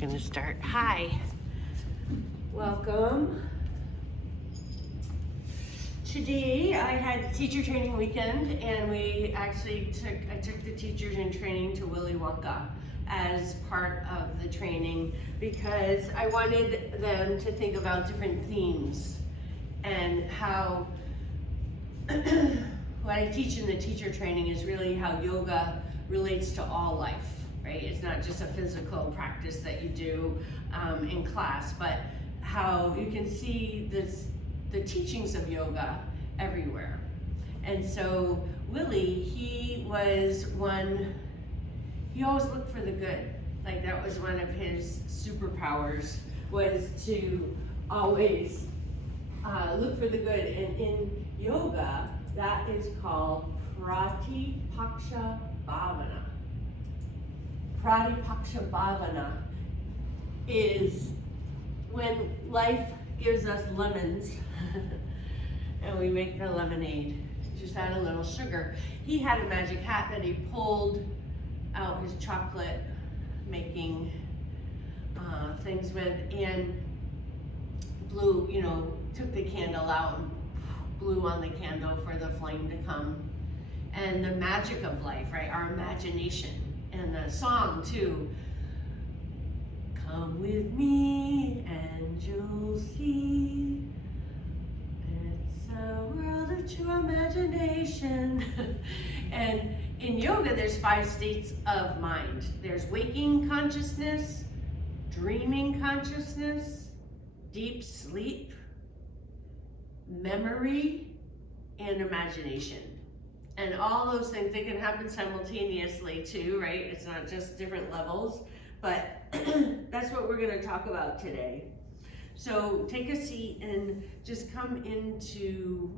Gonna start. Hi, welcome. Today I had teacher training weekend, and I took the teachers in training to Willy Wonka as part of the training because I wanted them to think about different themes and how what I teach in the teacher training is really how yoga relates to all life. Right? It's not just a physical practice that you do in class, but how you can see the teachings of yoga everywhere. And so Willie, he always looked for the good. Like that was one of his superpowers, was to always look for the good. And in yoga, that is called Pratipaksha Bhavana. Pratipaksha Bhavana is when life gives us lemons and we make the lemonade. Just add a little sugar. He had a magic hat that he pulled out his chocolate making things with, and blew, took the candle out and blew on the candle for the flame to come. And the magic of life, right? Our imagination. And the song too, come with me and you'll see, it's a world of true imagination. And in yoga there's 5 states of mind. There's waking consciousness, dreaming consciousness, deep sleep, memory, and imagination. And all those things, they can happen simultaneously too, right? It's not just different levels, but that's what we're gonna talk about today. So take a seat and just come into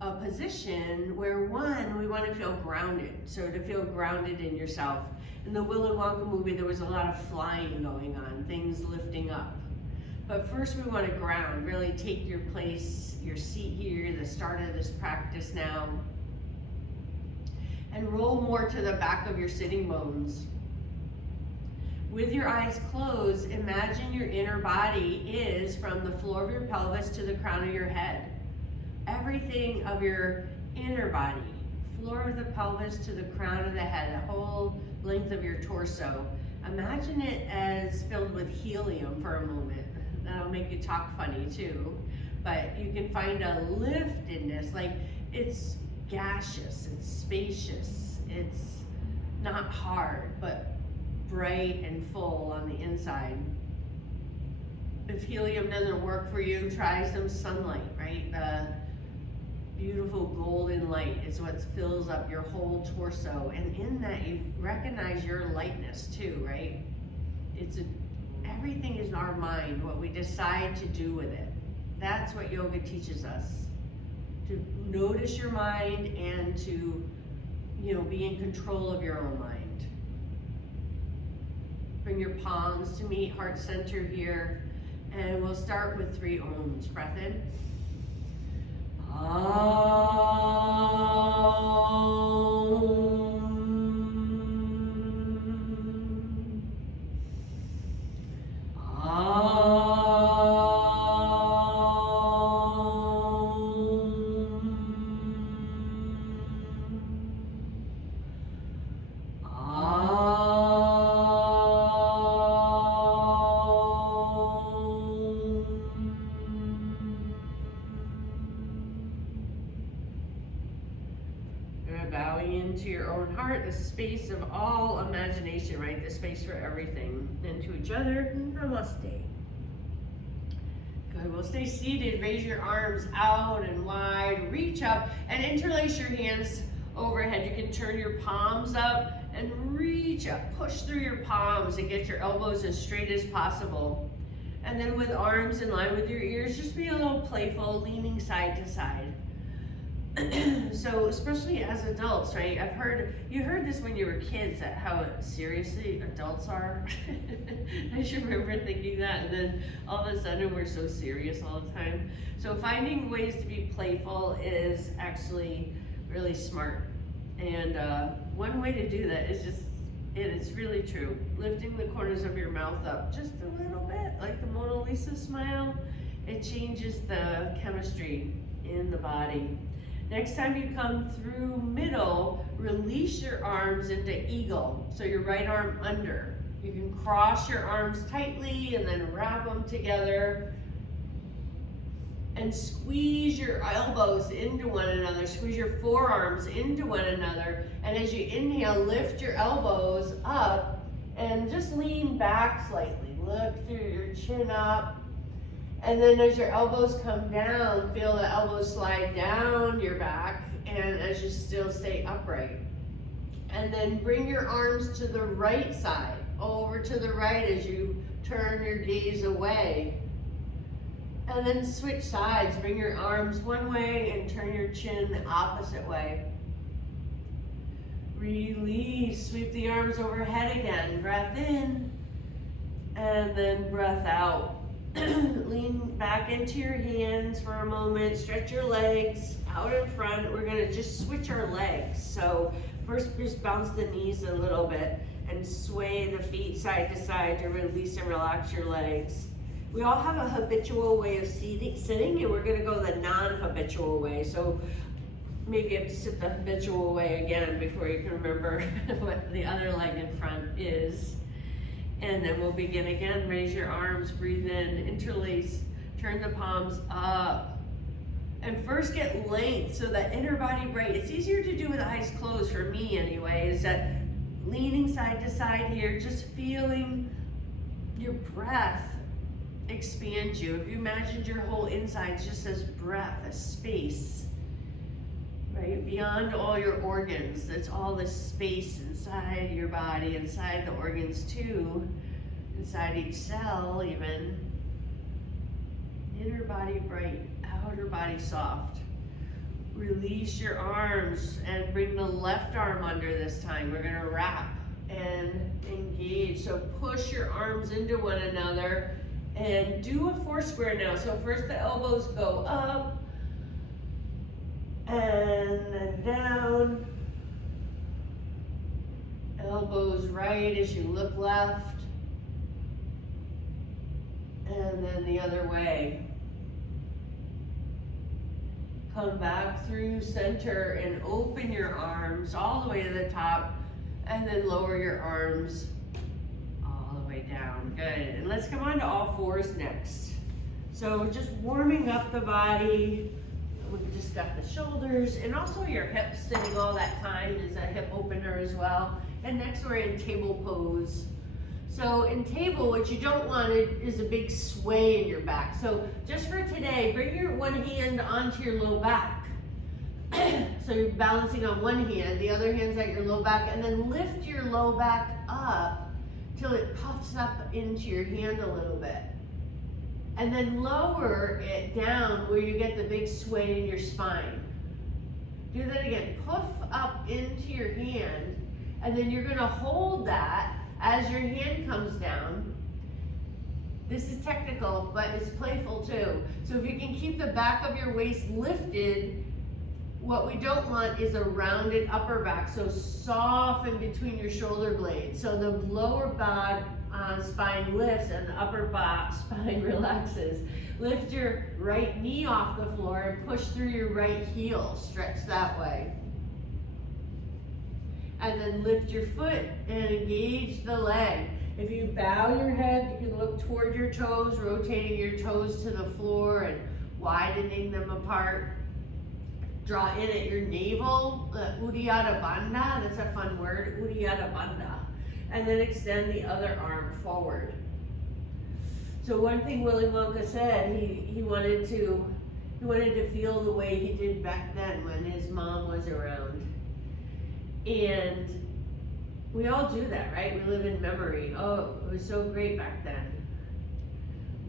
a position where, one, we wanna feel grounded. So to feel grounded in yourself. In the Willy Wonka movie, there was a lot of flying going on, things lifting up. But first we wanna ground, really take your place, your seat here, the start of this practice now. And roll more to the back of your sitting bones. With your eyes closed, imagine your inner body is from the floor of your pelvis to the crown of your head. Everything of your inner body, floor of the pelvis to the crown of the head, the whole length of your torso. Imagine it as filled with helium for a moment. That'll make you talk funny too. But you can find a liftedness, like it's gaseous, it's spacious, it's not hard, but bright and full on the inside. If helium doesn't work for you, try some sunlight, right? The beautiful golden light is what fills up your whole torso, and in that you recognize your lightness too, right? Everything is in our mind, what we decide to do with it. That's what yoga teaches us. To notice your mind and to, be in control of your own mind. Bring your palms to meet heart center here, and we'll start with 3 ohms. Breath in. Bowing into your own heart, the space of all imagination, right? The space for everything. And to each other, namaste. Good, we'll stay seated. Raise your arms out and wide, reach up and interlace your hands overhead. You can turn your palms up and reach up. Push through your palms and get your elbows as straight as possible. And then with arms in line with your ears, just be a little playful, leaning side to side. So especially as adults, right? You heard this when you were kids, that how seriously adults are. I just remember thinking that, and then all of a sudden we're so serious all the time. So finding ways to be playful is actually really smart. And one way to do that is just It's really true. Lifting the corners of your mouth up just a little bit, like the Mona Lisa smile, it changes the chemistry in the body. Next time you come through middle, release your arms into eagle. So your right arm under. You can cross your arms tightly and then wrap them together. And squeeze your elbows into one another. Squeeze your forearms into one another. And as you inhale, lift your elbows up and just lean back slightly. Look through your chin up. And then as your elbows come down, feel the elbows slide down your back, and as you still stay upright. And then bring your arms to the right side, over to the right as you turn your gaze away. And then switch sides, bring your arms one way and turn your chin the opposite way. Release, sweep the arms overhead again, breath in, and then breath out. Lean back into your hands for a moment, stretch your legs out in front. We're gonna just switch our legs. So first just bounce the knees a little bit and sway the feet side to side to release and relax your legs. We all have a habitual way of sitting, and we're gonna go the non-habitual way. So maybe you have to sit the habitual way again before you can remember what the other leg in front is. And then we'll begin again. Raise your arms, breathe in, interlace, turn the palms up. And first get length, so that inner body bright. It's easier to do with eyes closed, for me anyway, is that leaning side to side here, just feeling your breath expand you. If you imagined your whole insides just as breath, as space, right? Beyond all your organs, that's all the space inside your body, inside the organs too, inside each cell even. Inner body bright, outer body soft. Release your arms and bring the left arm under this time. We're gonna wrap and engage. So push your arms into one another and do a four square now. So first the elbows go up, and then down. Elbows right as you look left. And then the other way. Come back through center and open your arms all the way to the top, and then lower your arms all the way down. Good. And let's come on to all fours next. So just warming up the body. We just got the shoulders, and also your hips sitting all that time is a hip opener as well. And next we're in table pose. So in table, what you don't want is a big sway in your back. So just for today, bring your one hand onto your low back. So you're balancing on one hand, the other hand's at your low back, and then lift your low back up till it puffs up into your hand a little bit. And then lower it down where you get the big sway in your spine. Do that again. Puff up into your hand, and then you're gonna hold that as your hand comes down. This is technical, but it's playful too. So if you can keep the back of your waist lifted, what we don't want is a rounded upper back. So soften between your shoulder blades. So the lower back spine lifts and the upper back spine relaxes. Lift your right knee off the floor and push through your right heel. Stretch that way. And then lift your foot and engage the leg. If you bow your head, you can look toward your toes, rotating your toes to the floor and widening them apart. Draw in at your navel, Uddiyana Bandha, that's a fun word, Uddiyana Bandha. And then extend the other arm forward. So one thing Willy Wonka said, he wanted to feel the way he did back then when his mom was around. And we all do that, right? We live in memory. Oh, it was so great back then.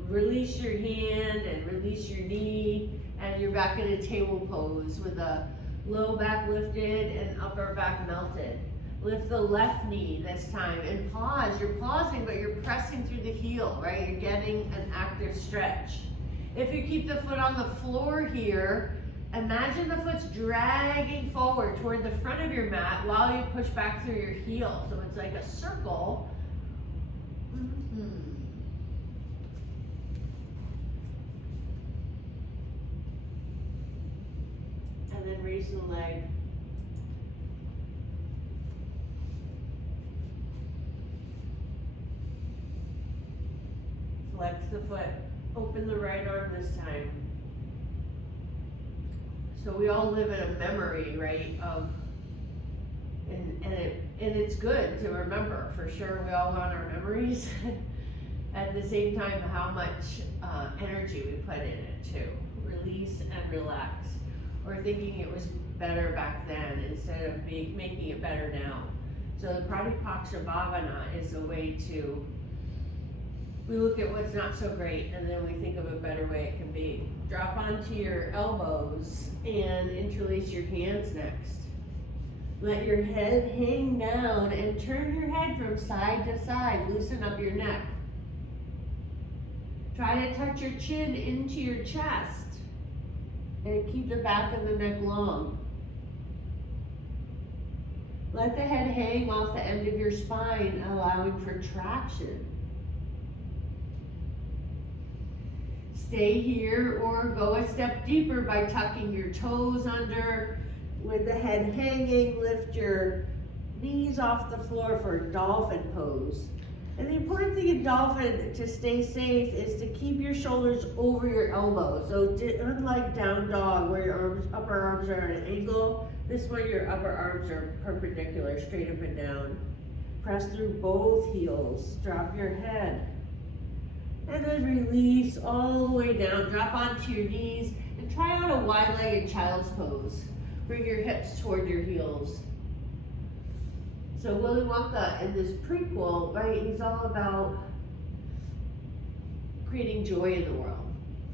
Release your hand and release your knee, and you're back in a table pose with a low back lifted and upper back melted. Lift the left knee this time and pause. You're pausing, but you're pressing through the heel, right? You're getting an active stretch. If you keep the foot on the floor here, Imagine the foot's dragging forward toward the front of your mat while you push back through your heel. So it's like a circle. And then raise the leg. Flex the foot. Open the right arm this time. So we all live in a memory, right? And it's good to remember, for sure. We all want our memories. At the same time, how much energy we put in it too. Release and relax. Or thinking it was better back then instead of making it better now. So the Pratipaksha Bhavana is a way to, we look at what's not so great and then we think of a better way it can be. Drop onto your elbows and interlace your hands next. Let your head hang down and turn your head from side to side. Loosen up your neck. Try to touch your chin into your chest and keep the back of the neck long. Let the head hang off the end of your spine, allowing for traction. Stay here or go a step deeper by tucking your toes under with the head hanging. Lift your knees off the floor for dolphin pose. And the important thing in dolphin to stay safe is to keep your shoulders over your elbows. So unlike down dog where your upper arms are at an angle, this one your upper arms are perpendicular, straight up and down. Press through both heels. Drop your head. And then release all the way down. Drop onto your knees and try out a wide-legged child's pose. Bring your hips toward your heels. So Willy Wonka in this prequel, right, he's all about creating joy in the world,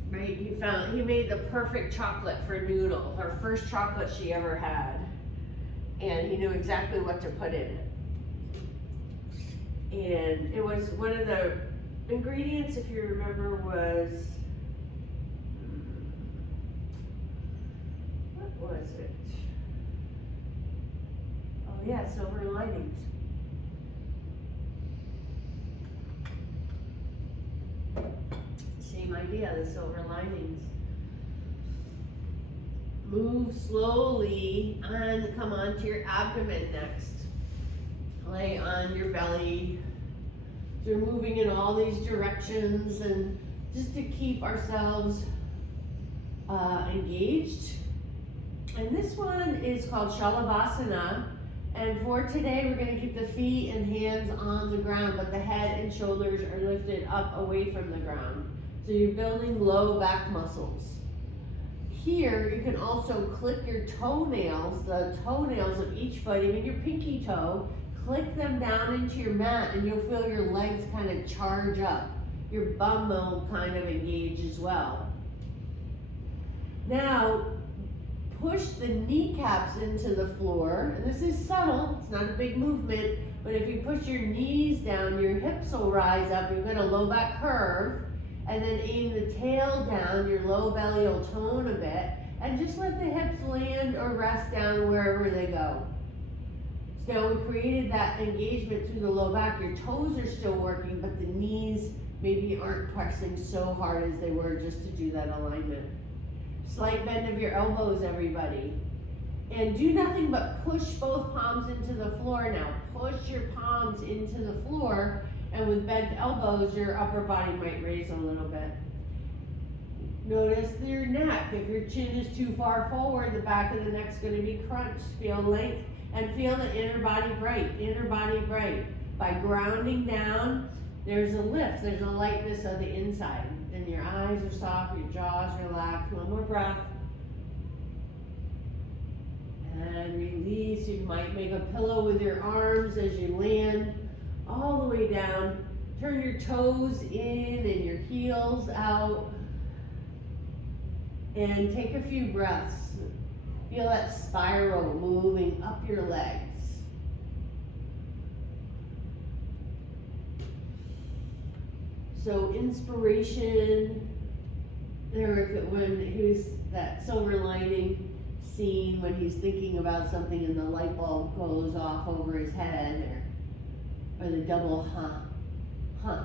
right? He made the perfect chocolate for Noodle, her first chocolate she ever had. And he knew exactly what to put in it. And it was one of the ingredients, if you remember, was, what was it? Oh yeah, silver linings. Same idea, the silver linings. Move slowly and come onto your abdomen next. Lay on your belly. So we're moving in all these directions and just to keep ourselves engaged. And this one is called Shalabhasana. And for today, we're going to keep the feet and hands on the ground, but the head and shoulders are lifted up away from the ground. So you're building low back muscles. Here, you can also click your toenails, the toenails of each foot, even your pinky toe, click them down into your mat and you'll feel your legs kind of charge up. Your bum will kind of engage as well. Now, push the kneecaps into the floor. And this is subtle, it's not a big movement, but if you push your knees down, your hips will rise up. You've got a low back curve. And then aim the tail down, your low belly will tone a bit. And just let the hips land or rest down wherever they go. So we created that engagement through the low back. Your toes are still working, but the knees maybe aren't pressing so hard as they were just to do that alignment. Slight bend of your elbows, everybody. And do nothing but push both palms into the floor now. Push your palms into the floor, and with bent elbows, your upper body might raise a little bit. Notice your neck. If your chin is too far forward, the back of the neck's going to be crunched. Feel length and feel the inner body bright, inner body bright. By grounding down, there's a lift, there's a lightness of the inside. And your eyes are soft, your jaw's relaxed. One more breath. And release. You might make a pillow with your arms as you land all the way down. Turn your toes in and your heels out. And take a few breaths. Feel that spiral moving up your legs. So inspiration when he was that silver lining scene when he's thinking about something and the light bulb goes off over his head, or the double huh.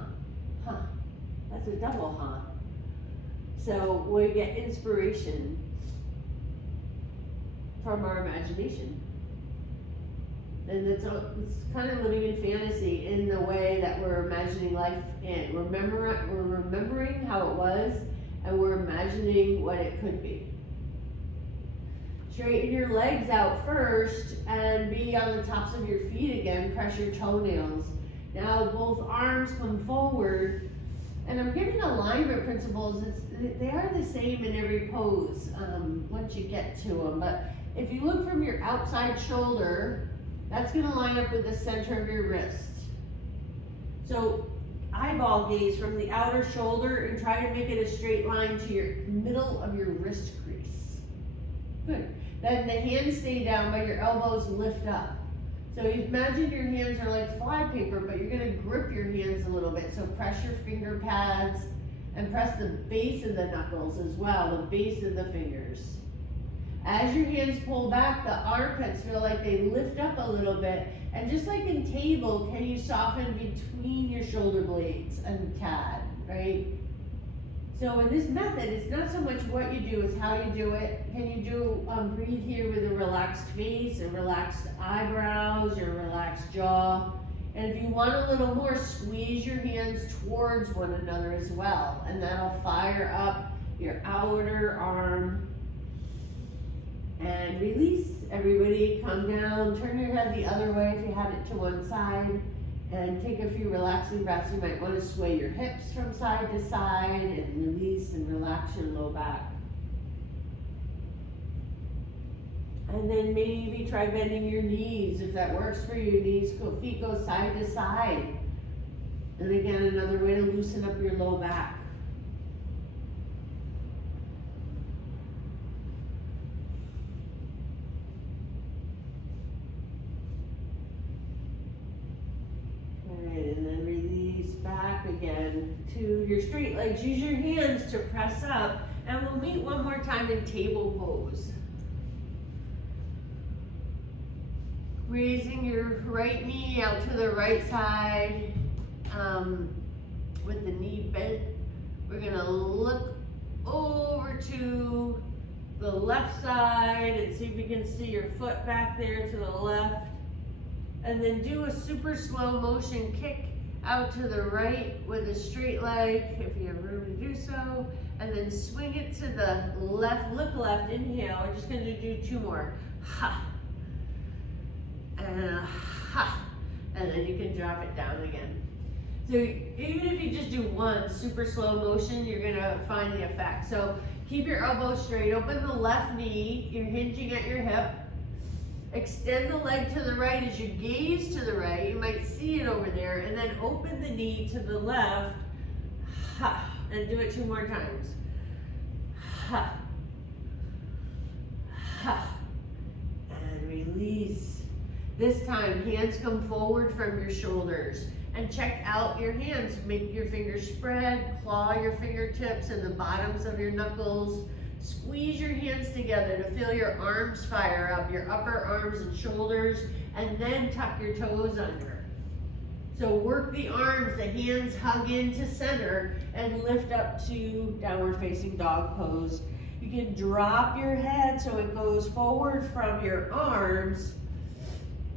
That's a double huh. So we get inspiration from our imagination. And it's kind of living in fantasy in the way that we're imagining life in. We're remembering how it was, and we're imagining what it could be. Straighten your legs out first and be on the tops of your feet again. Press your toenails. Now both arms come forward. And I'm giving alignment principles. They are the same in every pose once you get to them. But if you look from your outside shoulder, that's going to line up with the center of your wrist. So eyeball gaze from the outer shoulder and try to make it a straight line to your middle of your wrist crease. Good. Then the hands stay down, but your elbows lift up. So you imagine your hands are like flypaper, but you're going to grip your hands a little bit. So press your finger pads and press the base of the knuckles as well, the base of the fingers. As your hands pull back, the armpits feel like they lift up a little bit. And just like in table, can you soften between your shoulder blades a tad, right? So in this method, it's not so much what you do, it's how you do it. Can you do breathe here with a relaxed face and relaxed eyebrows, your relaxed jaw. And if you want a little more, squeeze your hands towards one another as well. And that'll fire up your outer arm. And release. Everybody come down, turn your head the other way if you had it to one side, and take a few relaxing breaths. You might want to sway your hips from side to side and release and relax your low back. And then maybe try bending your knees if that works for you. Feet go side to side. And again, another way to loosen up your low back. And then release back again to your straight legs. Use your hands to press up, and we'll meet one more time in table pose. Raising your right knee out to the right side with the knee bent. We're gonna look over to the left side and see if you can see your foot back there to the left. And then do a super slow motion kick out to the right with a straight leg, if you have room to do so. And then swing it to the left, look left, inhale. We're just gonna do 2 more. Ha. And ha. And then you can drop it down again. So even if you just do one super slow motion, you're gonna find the effect. So keep your elbow straight, open the left knee, you're hinging at your hip. Extend the leg to the right as you gaze to the right. You might see it over there. And then open the knee to the left. Ha. And do it 2 more times. Ha. Ha. And release. This time, hands come forward from your shoulders. And check out your hands. Make your fingers spread. Claw your fingertips and the bottoms of your knuckles. Squeeze your hands together to feel your arms fire up, your upper arms and shoulders, and then tuck your toes under. So work the arms, the hands hug into center, and lift up to downward facing dog pose. You can drop your head so it goes forward from your arms,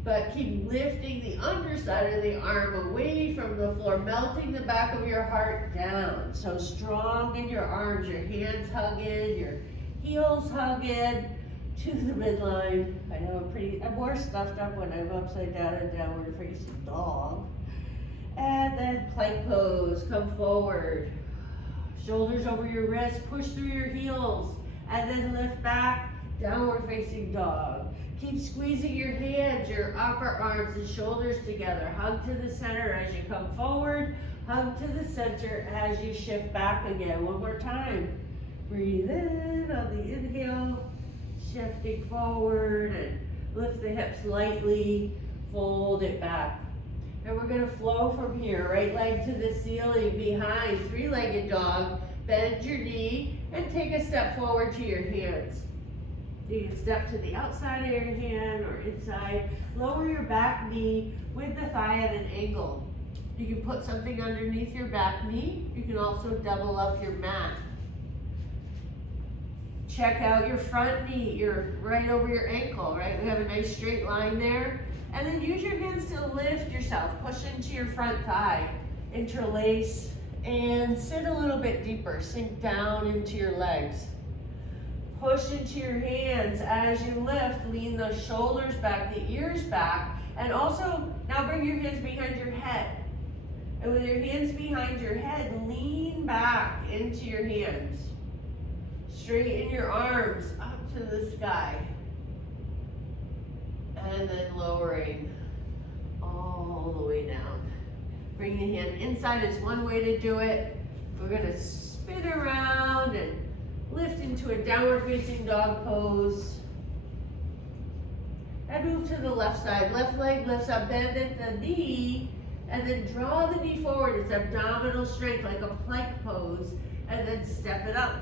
but keep lifting the underside of the arm away from the floor, melting the back of your heart down. So strong in your arms, your hands hug in, your heels hug in to the midline. I know I'm more stuffed up when I'm upside down and downward facing dog. And then plank pose, come forward. Shoulders over your wrists, push through your heels, and then lift back, downward facing dog. Keep squeezing your hands, your upper arms and shoulders together. Hug to the center as you come forward. Hug to the center as you shift back again. One more time. Breathe in on the inhale, shifting forward, and lift the hips lightly, fold it back. And we're gonna flow from here. Right leg to the ceiling behind, 3-legged dog. bend your knee, and take a step forward to your hands. You can step to the outside of your hand or inside. Lower your back knee with the thigh at an angle. You can put something underneath your back knee. You can also double up your mat. Check out your front knee. You're right over your ankle, right? We have a nice straight line there. And then use your hands to lift yourself. Push into your front thigh. Interlace and sit a little bit deeper. Sink down into your legs. Push into your hands as you lift. Lean the shoulders back, the ears back. And also, now bring your hands behind your head. And with your hands behind your head, lean back into your hands. Straighten your arms up to the sky. And then lowering all the way down. Bring the hand inside is one way to do it. We're gonna spin around and lift into a downward facing dog pose. And move to the left side. Left leg lifts up, bend at the knee, and then draw the knee forward. It's abdominal strength, like a plank pose, and then step it up.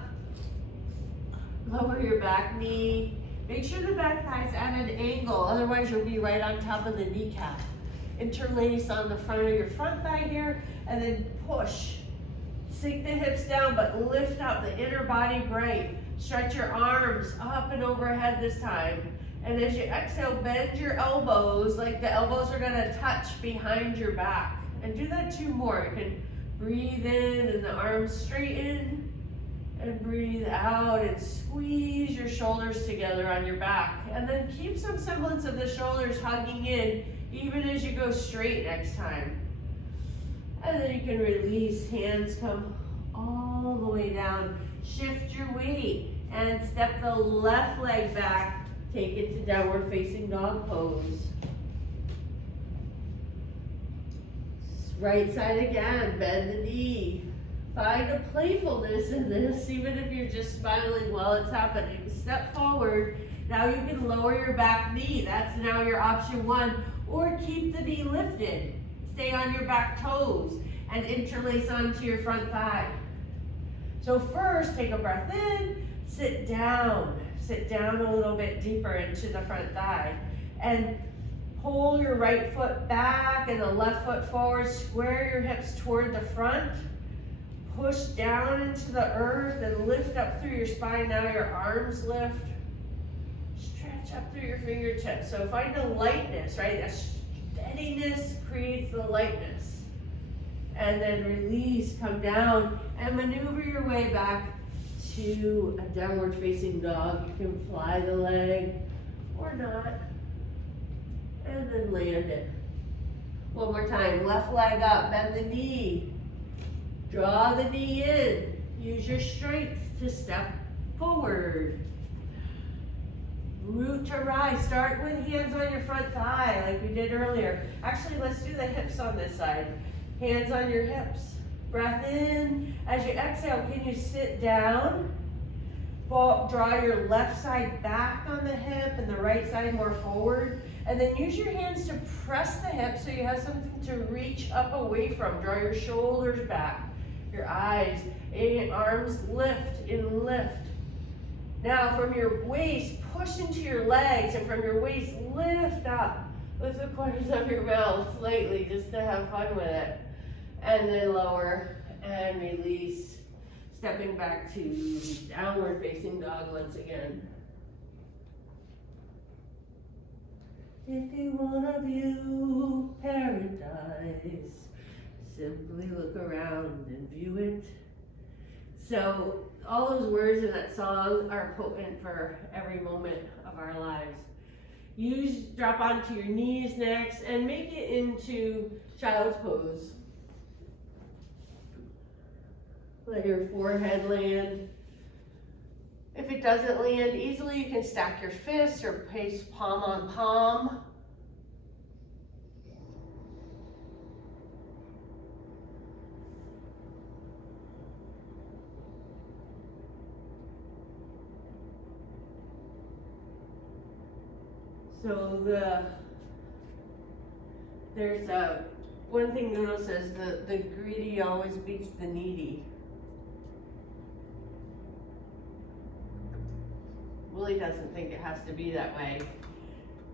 Lower your back knee. Make sure the back thigh is at an angle, otherwise you'll be right on top of the kneecap. Interlace on the front of your front thigh here, and then push. Sink the hips down, but lift up the inner body bright. Stretch your arms up and overhead this time. And as you exhale, bend your elbows, like the elbows are gonna touch behind your back. And do that 2 more. You can breathe in and the arms straighten. And breathe out and squeeze your shoulders together on your back. And then keep some semblance of the shoulders hugging in, even as you go straight next time. And then you can release, hands come all the way down. Shift your weight and step the left leg back. Take it to downward facing dog pose. Right side again, bend the knee. Find a playfulness in this, even if you're just smiling while it's happening. Step forward. Now you can lower your back knee. That's now your option 1. Or keep the knee lifted. Stay on your back toes and interlace onto your front thigh. So first, take a breath in, sit down. Sit down a little bit deeper into the front thigh. And pull your right foot back and the left foot forward. Square your hips toward the front. Push down into the earth and lift up through your spine. Now your arms lift. Stretch up through your fingertips. So find a lightness, right? A steadiness creates the lightness. And then release, come down, and maneuver your way back to a downward facing dog. You can fly the leg or not. And then land it. One more time. Left leg up, bend the knee. Draw the knee in. Use your strength to step forward. Root to rise. Start with hands on your front thigh like we did earlier. Actually, let's do the hips on this side. Hands on your hips. Breath in. As you exhale, can you sit down? Draw your left side back on the hip and the right side more forward. And then use your hands to press the hips so you have something to reach up away from. Draw your shoulders back. Your eyes, arms lift and lift. Now from your waist, push into your legs, and from your waist, lift up with the corners of your mouth slightly just to have fun with it. And then lower and release, stepping back to downward facing dog once again. If you want to view paradise, simply look around and view it. So all those words in that song are potent for every moment of our lives. Drop onto your knees next and make it into child's pose. Let your forehead land. If it doesn't land easily, you can stack your fists or place palm on palm. So there's one thing Nuno says, the greedy always beats the needy. Willie doesn't think it has to be that way.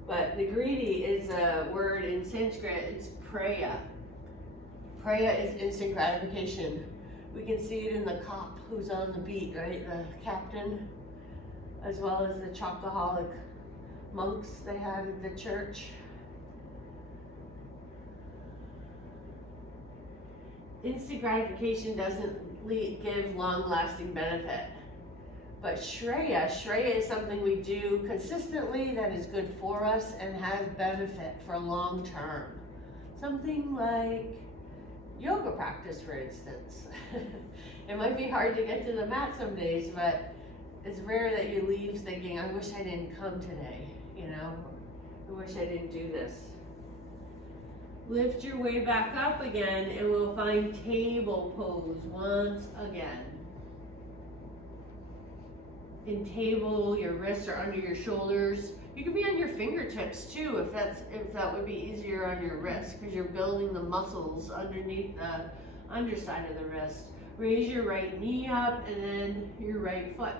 But Negriti is a word in Sanskrit, it's Preya. Preya is instant gratification. We can see it in the cop who's on the beat, right? The captain, as well as the chocoholic monks they had at the church. Instant gratification doesn't give long-lasting benefit. But Shreya is something we do consistently that is good for us and has benefit for long term. Something like yoga practice, for instance. It might be hard to get to the mat some days, but it's rare that you leave thinking, I wish I didn't come today, you know? I wish I didn't do this. Lift your way back up again and we'll find table pose once again. In table, your wrists are under your shoulders. You can be on your fingertips too if that would be easier on your wrists, because you're building the muscles underneath the underside of the wrist. Raise your right knee up and then your right foot.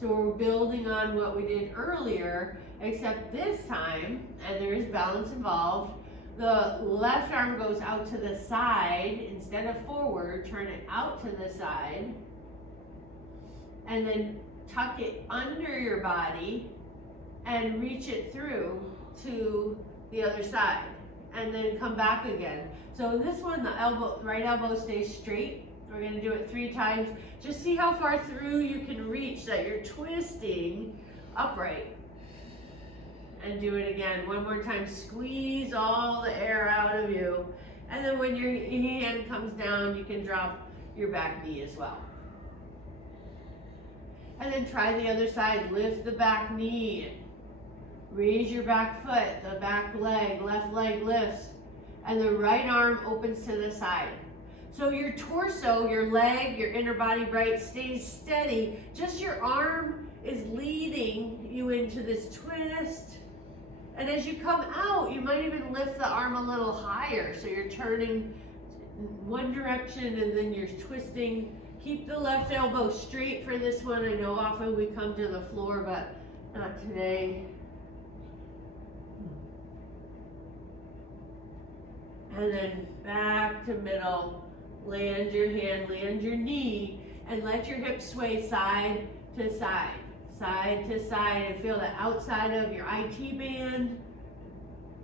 So we're building on what we did earlier, except this time, and there is balance involved, the left arm goes out to the side instead of forward. Turn it out to the side. And then tuck it under your body and reach it through to the other side. And then come back again. So in this one, the right elbow stays straight. We're gonna do it 3 times. Just see how far through you can reach that you're twisting upright. And do it again. One more time. Squeeze all the air out of you. And then when your hand comes down, you can drop your back knee as well. And then try the other side. Lift the back knee. Raise your back foot. The back leg, left leg lifts. And the right arm opens to the side. So your torso, your leg, your inner body bright stays steady. Just your arm is leading you into this twist. And as you come out, you might even lift the arm a little higher. So you're turning one direction and then you're twisting. Keep the left elbow straight for this one. I know often we come to the floor, but not today. And then back to middle. Land your hand, land your knee, and let your hips sway side to side. Side to side, and feel the outside of your IT band.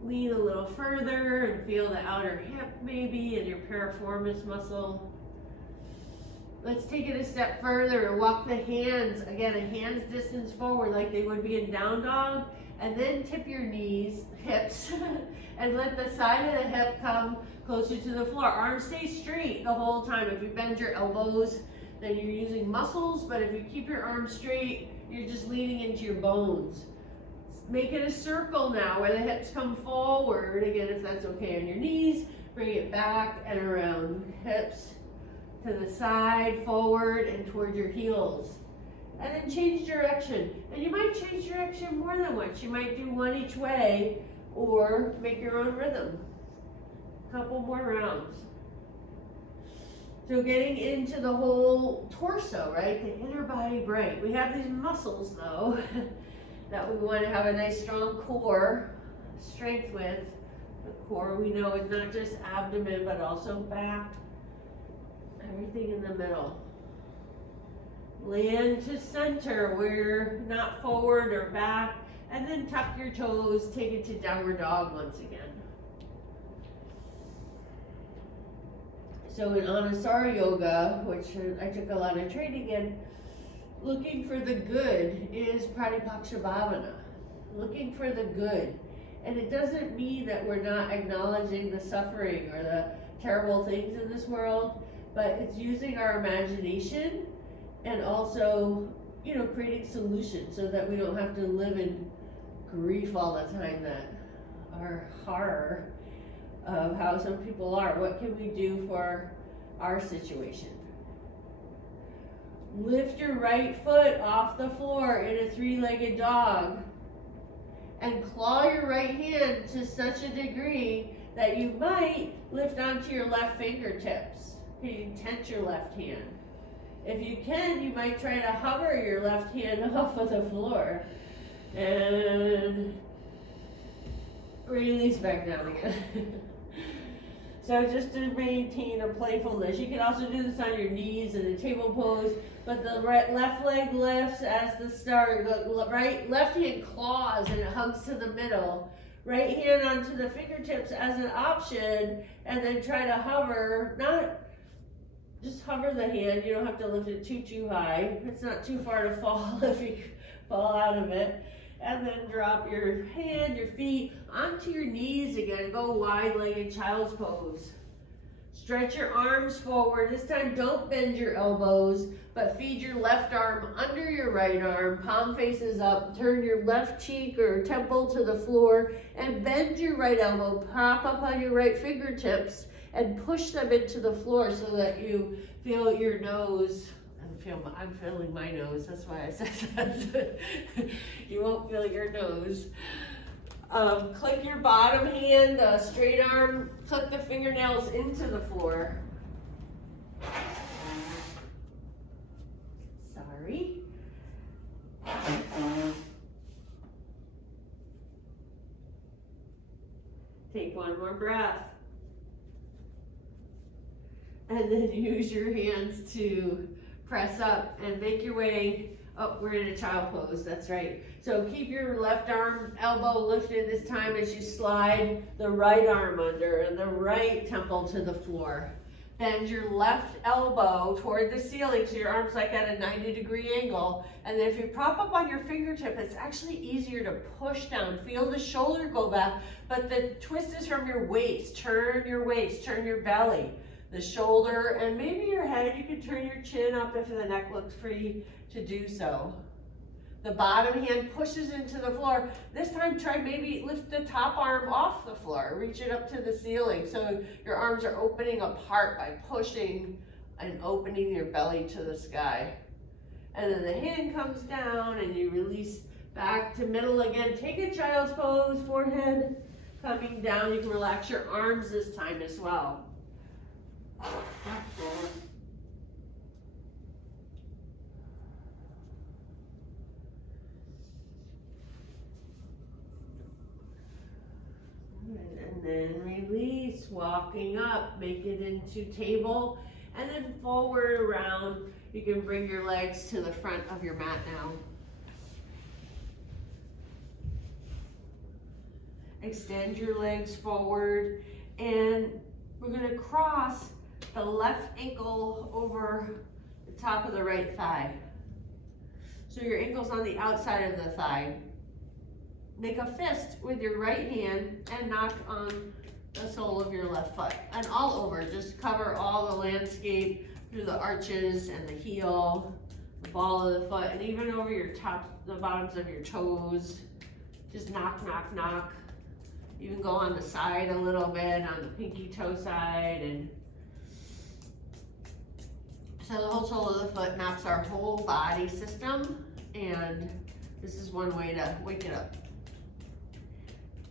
Lean a little further and feel the outer hip maybe and your piriformis muscle. Let's take it a step further and walk the hands, again, a hand's distance forward like they would be in down dog, and then tip your knees, hips, and let the side of the hip come closer to the floor. Arms stay straight the whole time. If you bend your elbows, then you're using muscles, but if you keep your arms straight, you're just leaning into your bones. Make it a circle now where the hips come forward. Again, if that's okay on your knees, bring it back and around. Hips to the side, forward, and toward your heels. And then change direction. And you might change direction more than once. You might do one each way or make your own rhythm. A couple more rounds. So getting into the whole torso, right? The inner body bright. We have these muscles though that we want to have a nice strong core strength with. The core we know is not just abdomen but also back, everything in the middle. Land to center where you're not forward or back, and then tuck your toes, take it to downward dog once again. So in Anusara Yoga, which I took a lot of training in, looking for the good is Pratipakshabhavana. Looking for the good. And it doesn't mean that we're not acknowledging the suffering or the terrible things in this world, but it's using our imagination and also, you know, creating solutions so that we don't have to live in grief all the time, that our horror of how some people are. What can we do for our situation? Lift your right foot off the floor in a 3-legged dog and claw your right hand to such a degree that you might lift onto your left fingertips. You can tense your left hand. If you can, you might try to hover your left hand off of the floor. And release back down again. So just to maintain a playfulness, you can also do this on your knees in a table pose, but the left leg lifts as the start, left hand claws and it hugs to the middle. Right hand onto the fingertips as an option, and then try to hover, just hover the hand. You don't have to lift it too high. It's not too far to fall if you fall out of it. And then drop your hand, your feet onto your knees again. Go wide-legged child's pose. Stretch your arms forward. This time, don't bend your elbows, but feed your left arm under your right arm. Palm faces up. Turn your left cheek or temple to the floor and bend your right elbow. Prop up on your right fingertips and push them into the floor so that you feel your nose. I'm feeling my nose, that's why I said that. You won't feel your nose. Click your bottom hand, straight arm, click the fingernails into the floor. Sorry. Take one more breath. And then use your hands to press up and make your way up. We're in a child pose, that's right. So keep your left arm, elbow lifted this time as you slide the right arm under and the right temple to the floor. Bend your left elbow toward the ceiling so your arm's like at a 90-degree angle. And then if you prop up on your fingertip, it's actually easier to push down. Feel the shoulder go back, but the twist is from your waist. Turn your waist, turn your belly. The shoulder, and maybe your head. You can turn your chin up if the neck looks free to do so. The bottom hand pushes into the floor. This time, try maybe lift the top arm off the floor. Reach it up to the ceiling so your arms are opening apart by pushing and opening your belly to the sky. And then the hand comes down and you release back to middle again. Take a child's pose, forehead coming down. You can relax your arms this time as well. And then release, walking up, make it into table, and then forward around. You can bring your legs to the front of your mat now. Extend your legs forward, and we're going to cross the left ankle over the top of the right thigh. So your ankle's on the outside of the thigh. Make a fist with your right hand and knock on the sole of your left foot. And all over, just cover all the landscape through the arches and the heel, the ball of the foot, and even over your the bottoms of your toes. Just knock, knock, knock. Even go on the side a little bit, on the pinky toe side, and so the whole sole of the foot maps our whole body system, and this is one way to wake it up.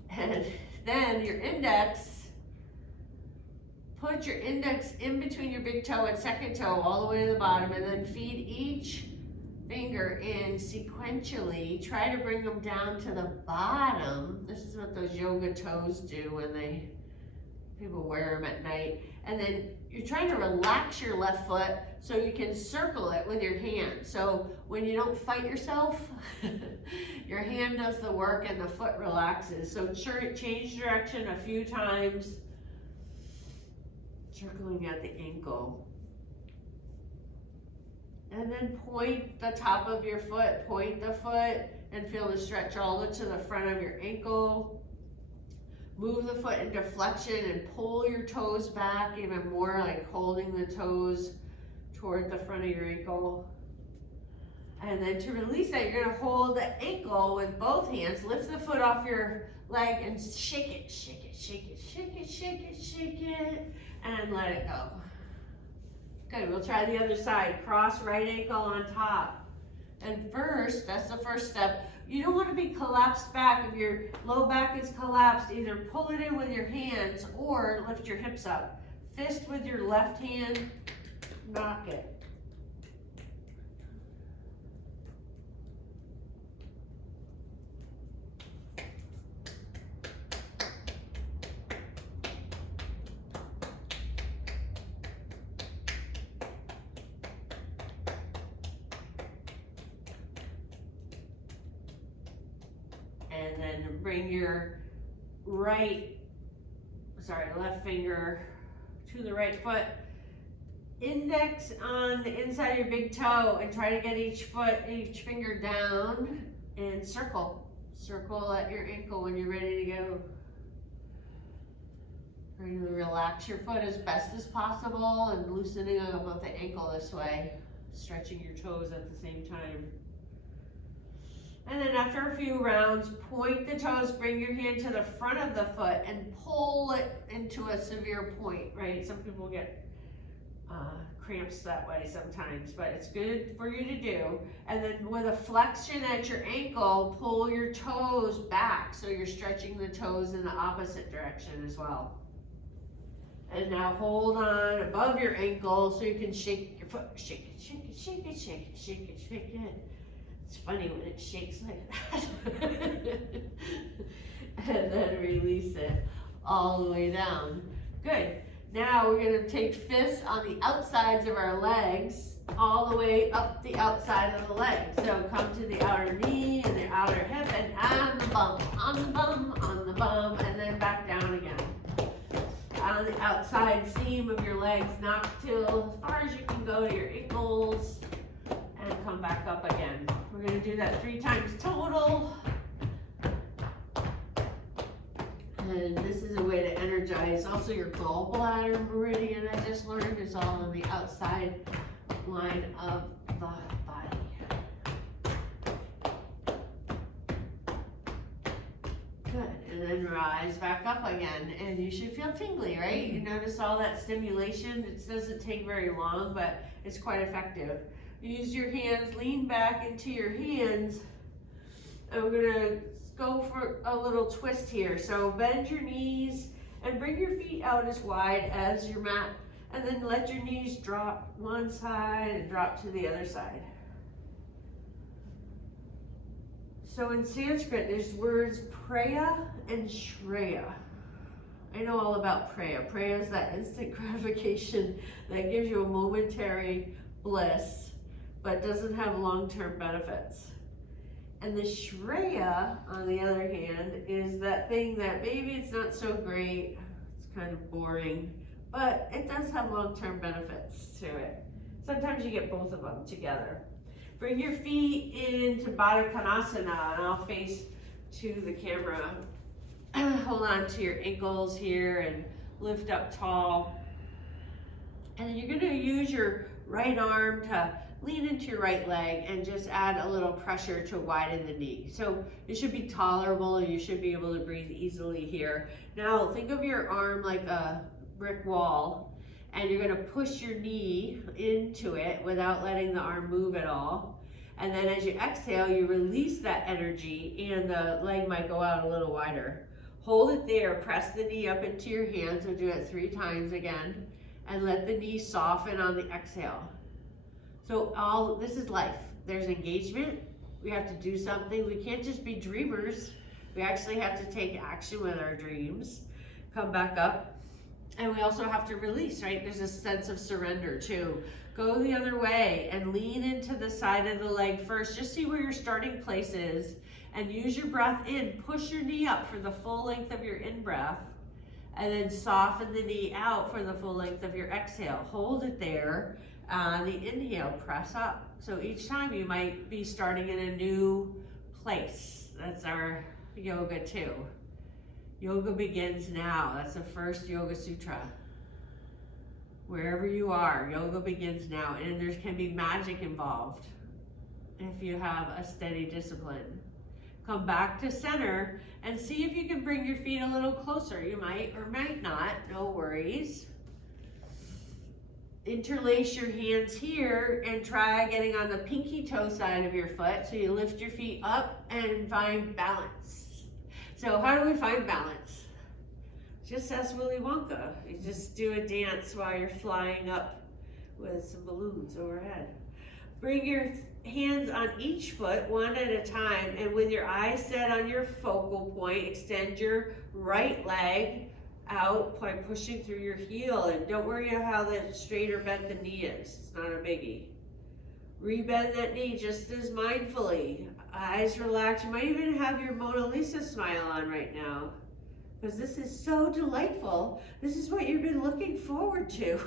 And then your index, put your index in between your big toe and second toe all the way to the bottom, and then feed each finger in sequentially. Try to bring them down to the bottom. This is what those yoga toes do when people wear them at night. And then you're trying to relax your left foot so you can circle it with your hand. So when you don't fight yourself, your hand does the work and the foot relaxes. So change direction a few times, circling at the ankle. And then point the top of your foot, point the foot, and feel the stretch all the way to the front of your ankle. Move the foot into flexion and pull your toes back even more, like holding the toes toward the front of your ankle. And then to release that, you're gonna hold the ankle with both hands, lift the foot off your leg and shake it, shake it, shake it, shake it, shake it, shake it, and let it go. Good, we'll try the other side. Cross right ankle on top. And first, that's the first step. You don't want to be collapsed back. If your low back is collapsed, either pull it in with your hands or lift your hips up. Fist with your left hand, knock it. And then bring your left finger to the right foot. Index on the inside of your big toe and try to get each finger down and circle. Circle at your ankle when you're ready to go. Try to relax your foot as best as possible and loosening up the ankle this way. Stretching your toes at the same time. And then after a few rounds, point the toes, bring your hand to the front of the foot and pull it into a severe point, right? Some people get cramps that way sometimes, but it's good for you to do. And then with a flexion at your ankle, pull your toes back so you're stretching the toes in the opposite direction as well. And now hold on above your ankle so you can shake your foot. Shake it, shake it, shake it, shake it, shake it, shake it. It's funny when it shakes like that. And then release it all the way down. Good. Now we're going to take fists on the outsides of our legs all the way up the outside of the leg. So come to the outer knee and the outer hip and on the bum, on the bum, on the bum, and then back down again. On the outside seam of your legs, knock till as far as you can go to your ankles and come back up again. We're going to do that 3 times total. And this is a way to energize also your gallbladder meridian. I just learned is all on the outside line of the body. Good, and then rise back up again, and you should feel tingly, right? You notice all that stimulation. It doesn't take very long, but it's quite effective. Use your hands, lean back into your hands, and we're gonna go for a little twist here. So bend your knees and bring your feet out as wide as your mat, and then let your knees drop one side and drop to the other side. So in Sanskrit, there's words Praya and Shreya. I know all about Praya. Praya is that instant gratification that gives you a momentary bliss, but doesn't have long-term benefits. And the Shreya, on the other hand, is that thing that maybe it's not so great, it's kind of boring, but it does have long-term benefits to it. Sometimes you get both of them together. Bring your feet into Baddha Konasana, and I'll face to the camera. Hold on to your ankles here and lift up tall. And then you're going to use your right arm to lean into your right leg and just add a little pressure to widen the knee. So it should be tolerable and you should be able to breathe easily here. Now think of your arm like a brick wall, and you're going to push your knee into it without letting the arm move at all. And then as you exhale, you release that energy and the leg might go out a little wider. Hold it there, press the knee up into your hands. We'll do it 3 times again, and let the knee soften on the exhale. So this is life. There's engagement. We have to do something. We can't just be dreamers. We actually have to take action with our dreams. Come back up. And we also have to release, right? There's a sense of surrender too. Go the other way and lean into the side of the leg first. Just see where your starting place is and use your breath in. Push your knee up for the full length of your in-breath, and then soften the knee out for the full length of your exhale. Hold it there. The inhale, press up. So each time you might be starting in a new place. That's our yoga too. Yoga begins now. That's the first Yoga Sutra. Wherever you are, yoga begins now. And there can be magic involved if you have a steady discipline. Come back to center and see if you can bring your feet a little closer. You might or might not, no worries. Interlace your hands here and try getting on the pinky toe side of your foot. So you lift your feet up and find balance. So how do we find balance? Just ask Willy Wonka. You just do a dance while you're flying up with some balloons overhead. Bring your hands on each foot one at a time, and with your eyes set on your focal point, extend your right leg out by pushing through your heel, and don't worry about how straight or bent the knee is. It's not a biggie. Rebend that knee just as mindfully. Eyes relaxed. You might even have your Mona Lisa smile on right now, because this is so delightful. This is what you've been looking forward to.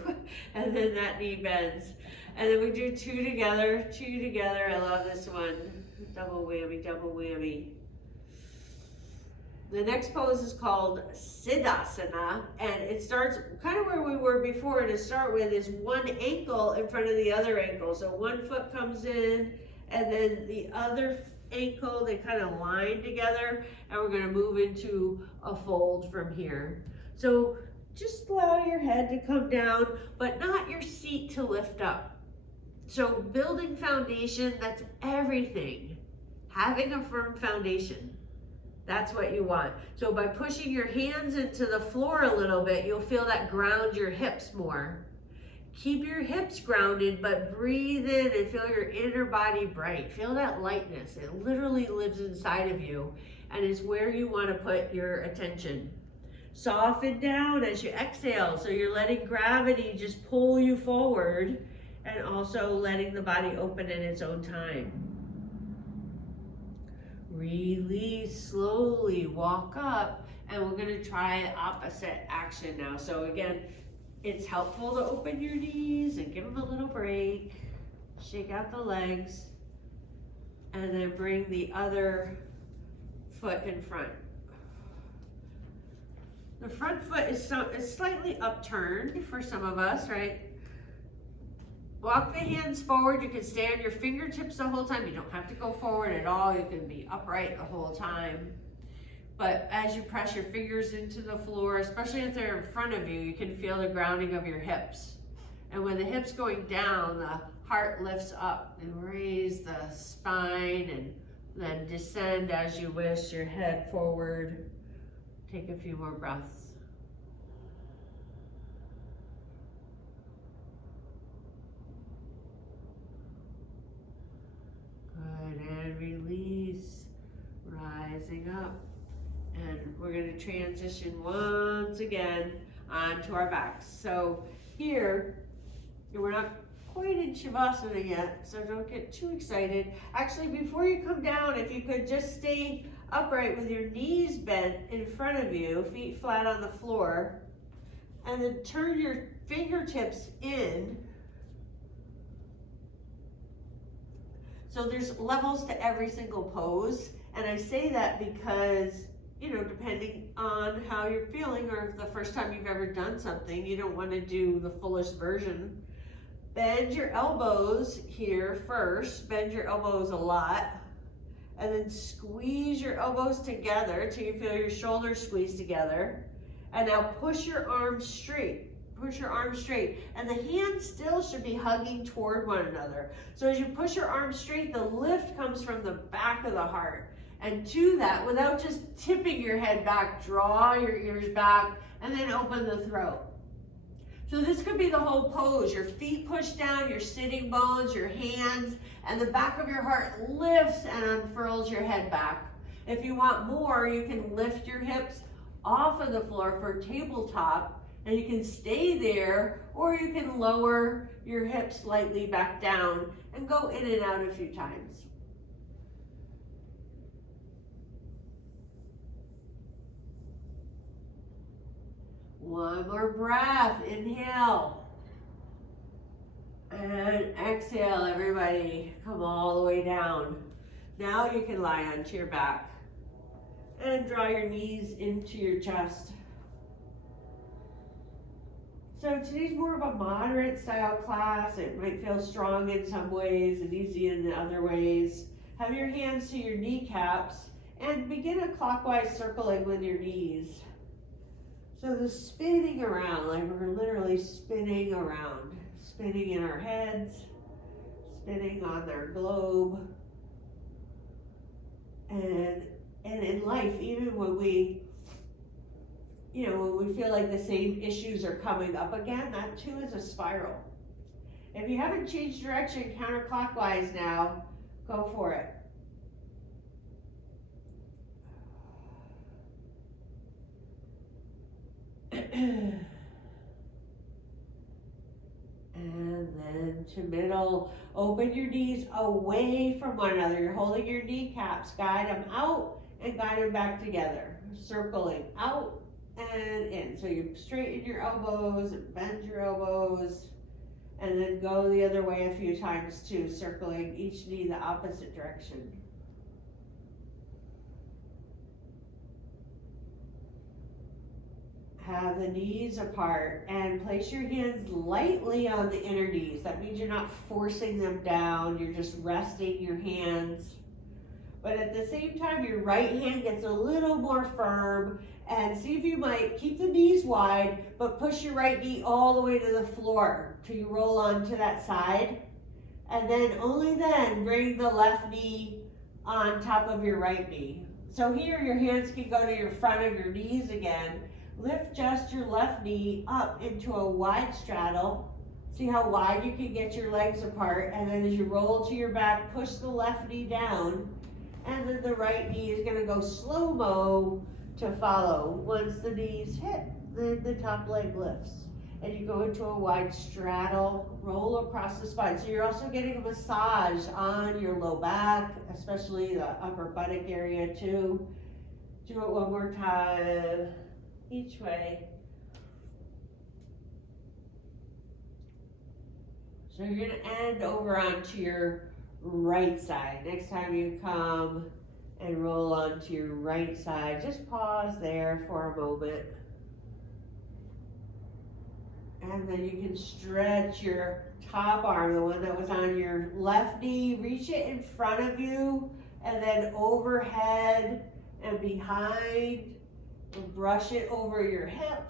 And then that knee bends. And then we do two together, two together. I love this one. Double whammy, double whammy. The next pose is called Siddhasana, and it starts kind of where we were before. To start with is one ankle in front of the other ankle. So one foot comes in, and then the other ankle, they kind of line together, and we're going to move into a fold from here. So just allow your head to come down, but not your seat to lift up. So building foundation, that's everything. Having a firm foundation. That's what you want. So by pushing your hands into the floor a little bit, you'll feel that ground your hips more. Keep your hips grounded, but breathe in and feel your inner body bright. Feel that lightness. It literally lives inside of you and is where you want to put your attention. Soften down as you exhale. So you're letting gravity just pull you forward and also letting the body open in its own time. Release slowly, walk up, and we're going to try opposite action now. So again, it's helpful to open your knees and give them a little break. Shake out the legs, and then bring the other foot in front. The front foot is slightly upturned for some of us, right? Walk the hands forward. You can stay on your fingertips the whole time. You don't have to go forward at all. You can be upright the whole time. But as you press your fingers into the floor, especially if they're in front of you, you can feel the grounding of your hips. And when the hips going down, the heart lifts up and raise the spine, and then descend as you wish, your head forward. Take a few more breaths. Good, and release, rising up. And we're going to transition once again onto our backs. So here, we're not quite in Shavasana yet, so don't get too excited. Actually, before you come down, if you could just stay upright with your knees bent in front of you, feet flat on the floor, and then turn your fingertips in. So there's levels to every single pose, and I say that because, you know, depending on how you're feeling, or if the first time you've ever done something, you don't want to do the fullest version. Bend your elbows here first, bend your elbows a lot, and then squeeze your elbows together till you feel your shoulders squeeze together. And now push your arms straight. Push your arms straight, and the hands still should be hugging toward one another. So as you push your arms straight, the lift comes from the back of the heart. And to that, without just tipping your head back, draw your ears back, and then open the throat. So this could be the whole pose. Your feet push down, your sitting bones, your hands, and the back of your heart lifts and unfurls your head back. If you want more, you can lift your hips off of the floor for tabletop, and you can stay there, or you can lower your hips slightly back down and go in and out a few times. One more breath, inhale. And exhale, everybody. Come all the way down. Now you can lie onto your back and draw your knees into your chest. So today's more of a moderate style class. It might feel strong in some ways and easy in other ways. Have your hands to your kneecaps and begin a clockwise circling with your knees. So the spinning around, like we're literally spinning around, spinning in our heads, spinning on their globe. And in life, even when we feel like the same issues are coming up again, that too is a spiral. If you haven't changed direction counterclockwise now, go for it. And And then to middle. Open your knees away from one another. You're holding your kneecaps. Guide them out and guide them back together. Circling out and in. So you straighten your elbows and bend your elbows. And then go the other way a few times too, circling each knee the opposite direction. Have the knees apart and place your hands lightly on the inner knees. That means you're not forcing them down, you're just resting your hands. But at the same time, your right hand gets a little more firm, and see if you might keep the knees wide, but push your right knee all the way to the floor till you roll onto that side. And then only then bring the left knee on top of your right knee. So here your hands can go to your front of your knees again. Lift just your left knee up into a wide straddle. See how wide you can get your legs apart, and then as you roll to your back, push the left knee down, and then the right knee is going to go slow-mo to follow. Once the knees hit, then the top leg lifts. And you go into a wide straddle, roll across the spine. So you're also getting a massage on your low back, especially the upper buttock area too. Do it one more time, each way. So you're gonna end over onto your right side. Next time you come and roll onto your right side, just pause there for a moment. And then you can stretch your top arm, the one that was on your left knee, reach it in front of you, and then overhead and behind, and brush it over your hip,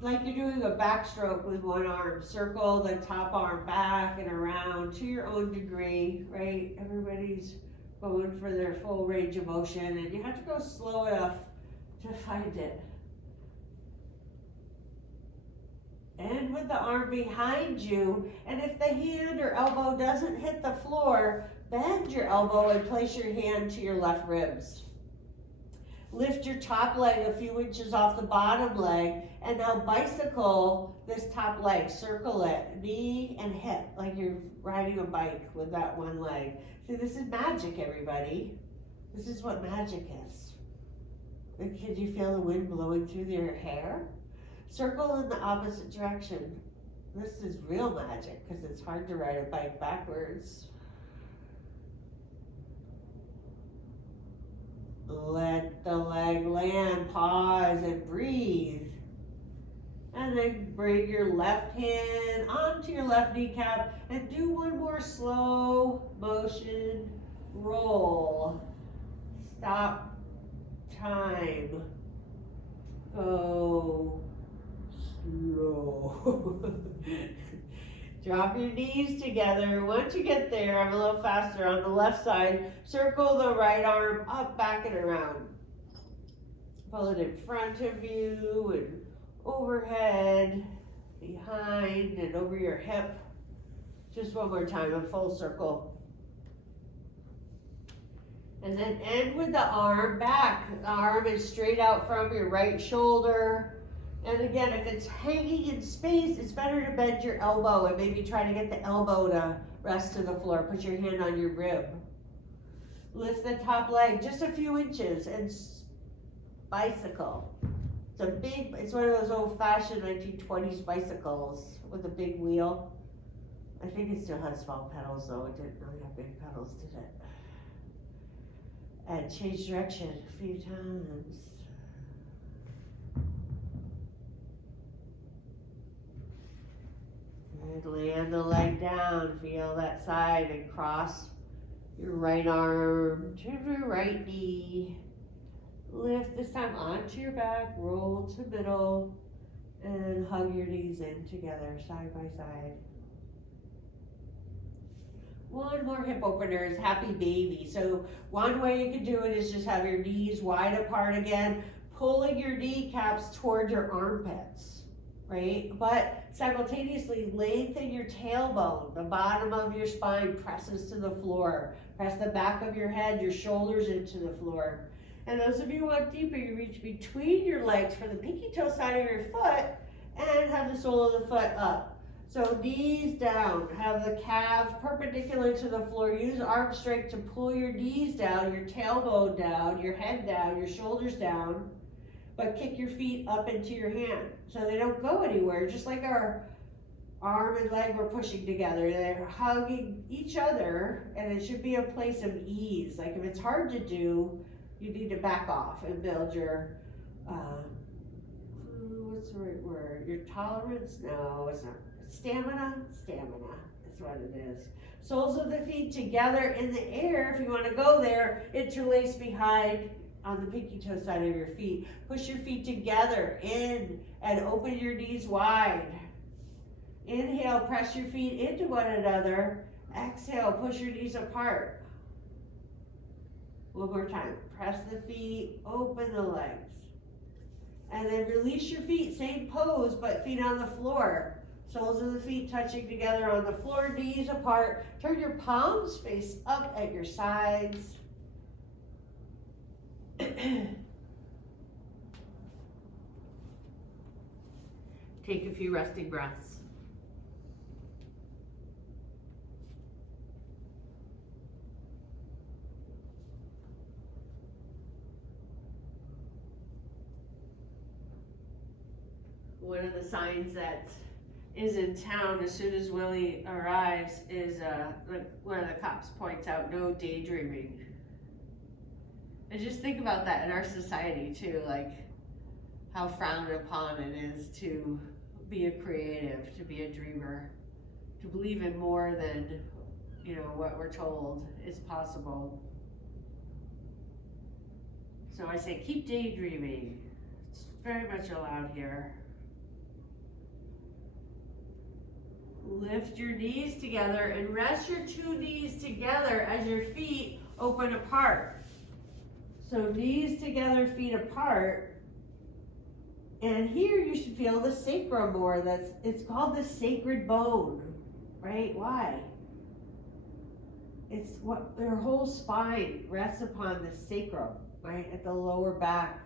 like you're doing a backstroke with one arm. Circle the top arm back and around to your own degree, right? Everybody's going for their full range of motion, and you have to go slow enough to find it. And with the arm behind you, and if the hand or elbow doesn't hit the floor, bend your elbow and place your hand to your left ribs. Lift your top leg a few inches off the bottom leg, and now bicycle this top leg, circle it, knee and hip, like you're riding a bike with that one leg. See, this is magic, everybody. This is what magic is. And can you feel the wind blowing through your hair? Circle in the opposite direction. This is real magic because it's hard to ride a bike backwards. Let the leg land, pause and breathe. And then bring your left hand onto your left kneecap and do one more slow motion roll. Stop time. Go slow. Drop your knees together. Once you get there, I'm a little faster on the left side. Circle the right arm up, back, and around. Pull it in front of you and overhead, behind, and over your hip. Just one more time, a full circle. And then end with the arm back. The arm is straight out from your right shoulder. And again, if it's hanging in space, it's better to bend your elbow and maybe try to get the elbow to rest to the floor. Put your hand on your rib. Lift the top leg just a few inches and bicycle. It's one of those old-fashioned 1920s bicycles with a big wheel. I think it still has small pedals though. It didn't really have big pedals, did it? And change direction a few times. And land the leg down, feel that side, and cross your right arm to your right knee. Lift this time onto your back, roll to middle, and hug your knees in together, side by side. One more hip opener is happy baby. So one way you can do it is just have your knees wide apart again, pulling your kneecaps toward your armpits. Right? But simultaneously lengthen your tailbone. The bottom of your spine presses to the floor. Press the back of your head, your shoulders into the floor. And those of you who want deeper, you reach between your legs for the pinky toe side of your foot and have the sole of the foot up. So knees down, have the calves perpendicular to the floor. Use arm strength to pull your knees down, your tailbone down, your head down, your shoulders down, but kick your feet up into your hand so they don't go anywhere, just like our arm and leg were pushing together. They're hugging each other, and it should be a place of ease. Like if it's hard to do, you need to back off and build your, what's the right word? Your tolerance? No, it's not. Stamina is what it is. Soles of the feet together in the air. If you want to go there, interlace behind on the pinky toe side of your feet. Push your feet together in and open your knees wide. Inhale, press your feet into one another. Exhale, push your knees apart. One more time. Press the feet, open the legs. And then release your feet, same pose, but feet on the floor. Soles of the feet touching together on the floor, knees apart. Turn your palms face up at your sides. Take a few resting breaths. One of the signs that is in town as soon as Willie arrives is like one of the cops points out, no daydreaming. And just think about that in our society too, like how frowned upon it is to be a creative, to be a dreamer, to believe in more than, you know, what we're told is possible. So I say keep daydreaming. It's very much allowed here. Lift your knees together and rest your two knees together as your feet open apart. So knees together, feet apart. And here you should feel the sacrum more. It's called the sacred bone, right? Why? It's what your whole spine rests upon the sacrum, right? At the lower back.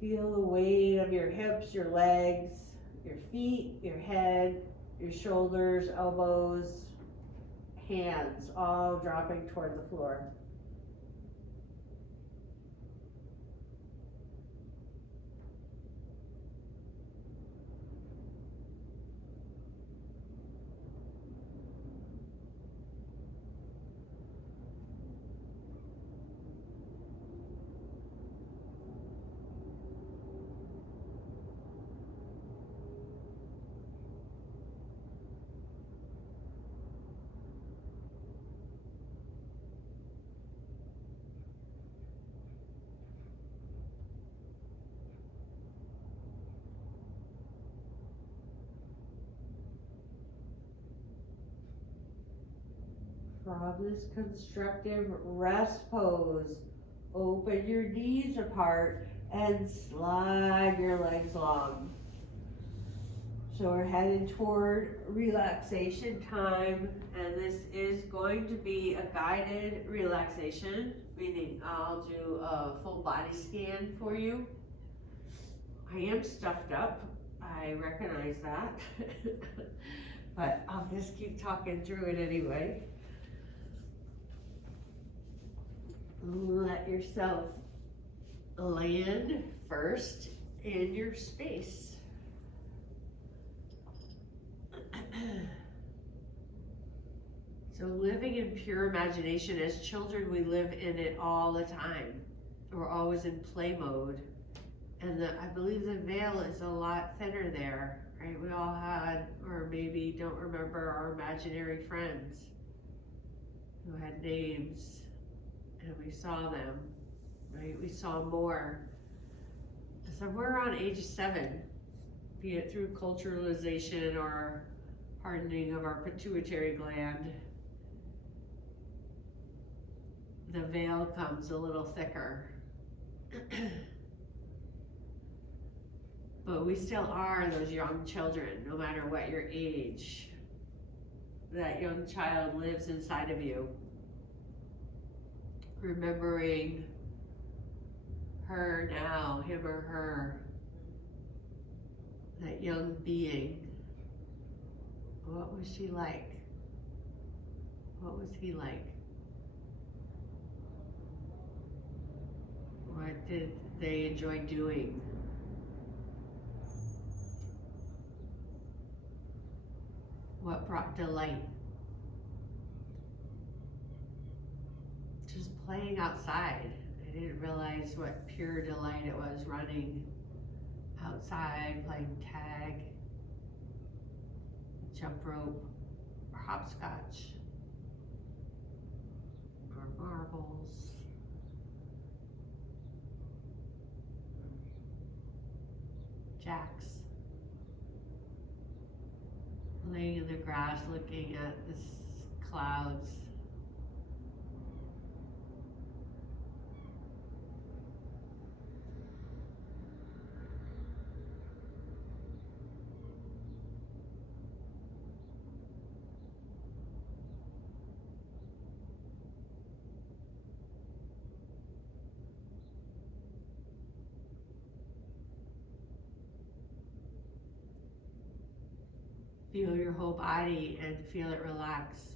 Feel the weight of your hips, your legs, your feet, your head, your shoulders, elbows, hands, all dropping toward the floor. From this constructive rest pose, open your knees apart and slide your legs long. So we're headed toward relaxation time, and this is going to be a guided relaxation, meaning I'll do a full body scan for you. I am stuffed up, I recognize that, but I'll just keep talking through it anyway. Let yourself land first in your space. So living in pure imagination, as children we live in it all the time. We're always in play mode. And I believe the veil is a lot thinner there, right? We all had, or maybe don't remember, our imaginary friends who had names. And we saw them, right? We saw more. So we're around age 7, be it through culturalization or hardening of our pituitary gland. The veil comes a little thicker. But we still are those young children, no matter what your age. That young child lives inside of you. Remembering her now, him or her, that young being. What was she like? What was he like? What did they enjoy doing? What brought delight? Just playing outside. I didn't realize what pure delight it was, running outside, playing tag, jump rope, or hopscotch, or marbles. Jacks. Laying in the grass looking at the clouds. Feel your whole body and feel it relax.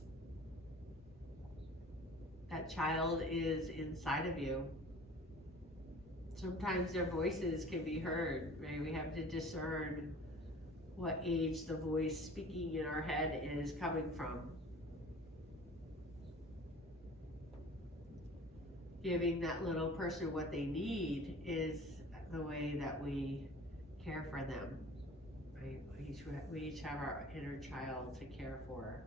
That child is inside of you. Sometimes their voices can be heard, right? We have to discern what age the voice speaking in our head is coming from. Giving that little person what they need is the way that we care for them. Right? We each have our inner child to care for.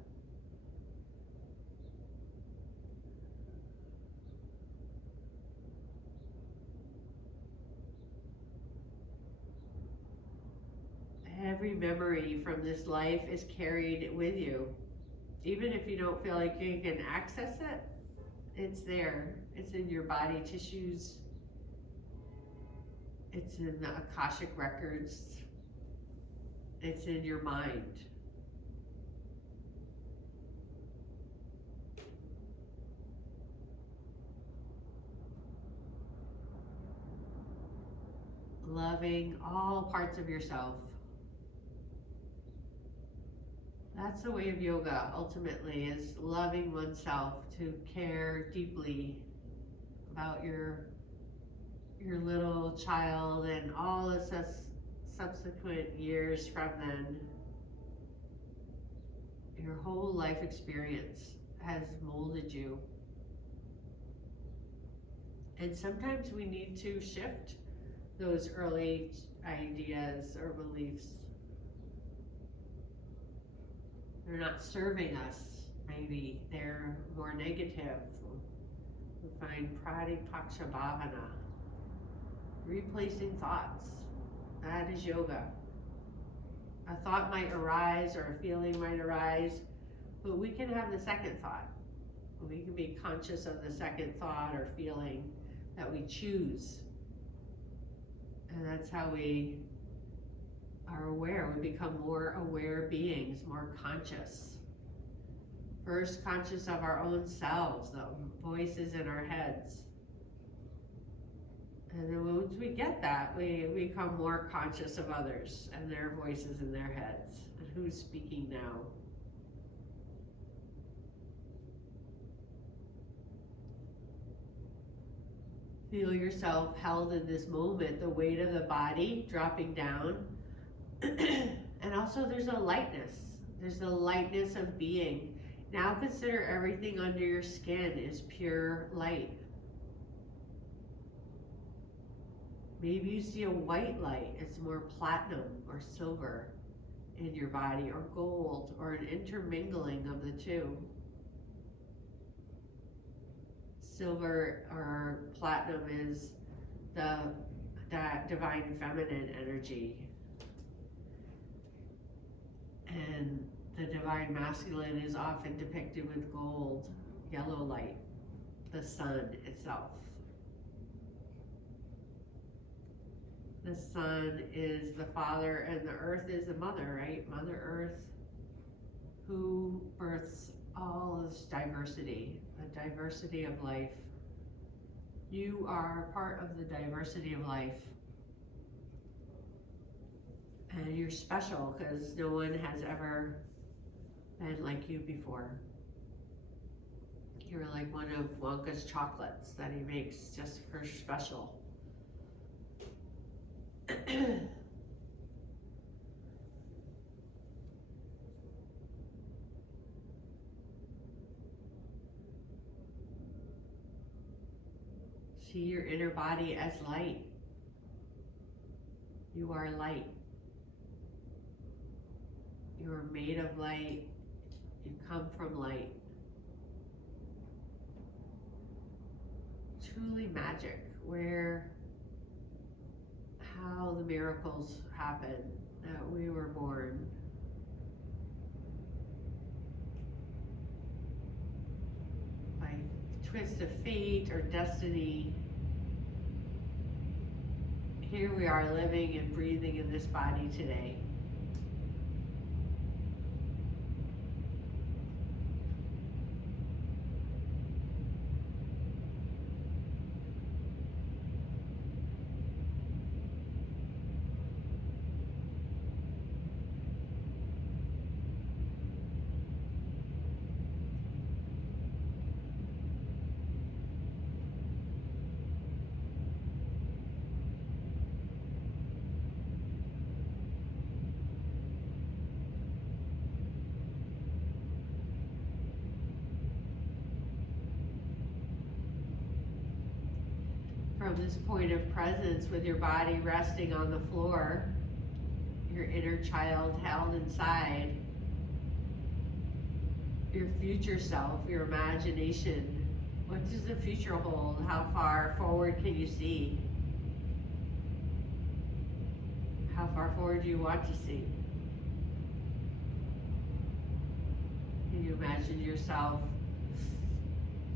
Every memory from this life is carried with you. Even if you don't feel like you can access it, it's there. It's in your body tissues. It's in the Akashic records. It's in your mind. Loving all parts of yourself. That's the way of yoga, ultimately, is loving oneself, to care deeply about your little child and all the subsequent years from then. Your whole life experience has molded you. And sometimes we need to shift those early ideas or beliefs. They're not serving us, maybe. They're more negative. We find Pratipaksha Bhavana, replacing thoughts. That is yoga. A thought might arise or a feeling might arise, but we can have the second thought. We can be conscious of the second thought or feeling that we choose. And that's how we are aware. We become more aware beings, more conscious. First, conscious of our own selves, the voices in our heads. And then once we get that, we become more conscious of others and their voices in their heads. And who's speaking now? Feel yourself held in this moment, the weight of the body dropping down. And also there's a lightness. There's the lightness of being. Now consider everything under your skin is pure light. Maybe you see a white light. It's more platinum or silver in your body, or gold, or an intermingling of the two. Silver or platinum is the divine feminine energy. And the divine masculine is often depicted with gold, yellow light, the sun itself. The sun is the father and the earth is the mother, right? Mother Earth, who births all this diversity, the diversity of life. You are part of the diversity of life. And you're special because no one has ever been like you before. You're like one of Wonka's chocolates that he makes just for special. See your inner body as light. You are light. You are made of light. You come from light. Truly magic, how the miracles happen, that we were born. By twist of fate or destiny, here we are living and breathing in this body today. From this point of presence, with your body resting on the floor, your inner child held inside, your future self, your imagination. What does the future hold? How far forward can you see? How far forward do you want to see? Can you imagine yourself,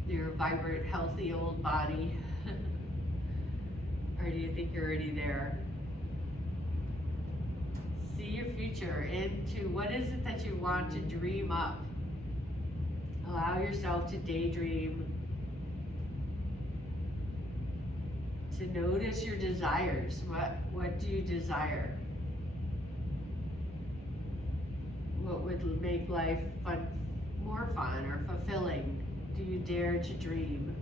your vibrant, healthy old body? Or do you think you're already there? See your future into what is it that you want to dream up. Allow yourself to daydream, to notice your desires. What do you desire? What would make life more fun or fulfilling? Do you dare to dream?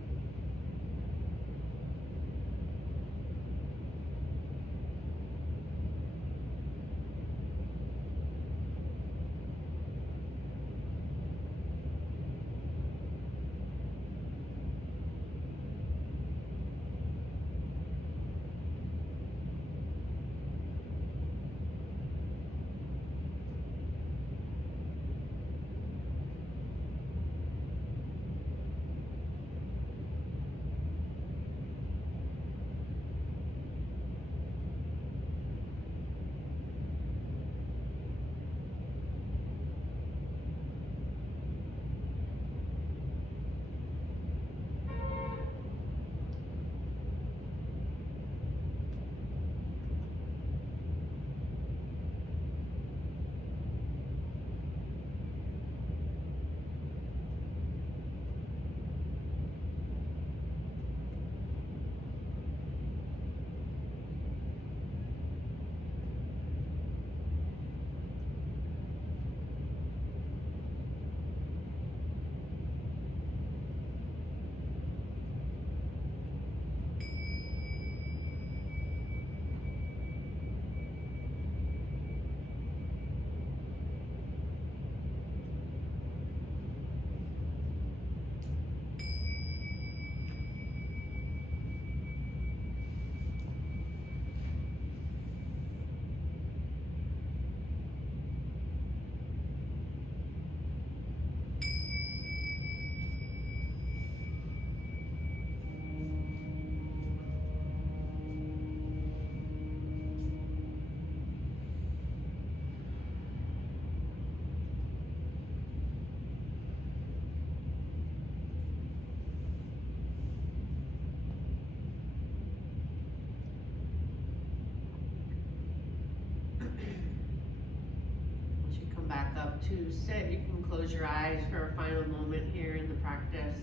Back up to sit. You can close your eyes for a final moment here in the practice.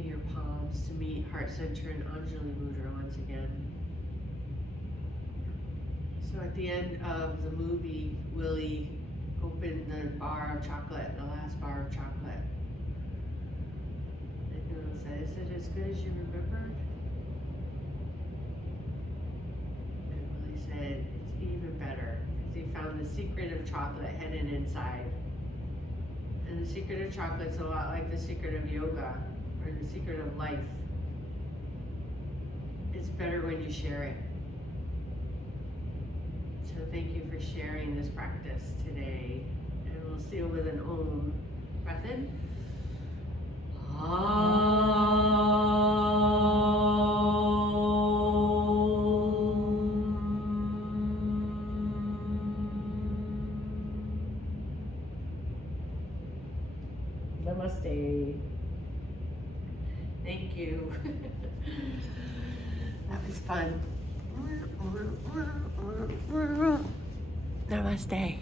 letting your palms to meet heart center and Anjali Mudra once again. So at the end of the movie, Willie opened the bar of chocolate, the last bar of chocolate. And Noodle said, "Is it as good as you remembered?" And Willie said, "It's even better, because he found the secret of chocolate hidden inside." And the secret of chocolate's a lot like the secret of yoga, or the secret of life. It's better when you share it. So thank you for sharing this practice today. And we'll seal with an Om. Breath in. Namaste. Thank you. That was fun. Namaste.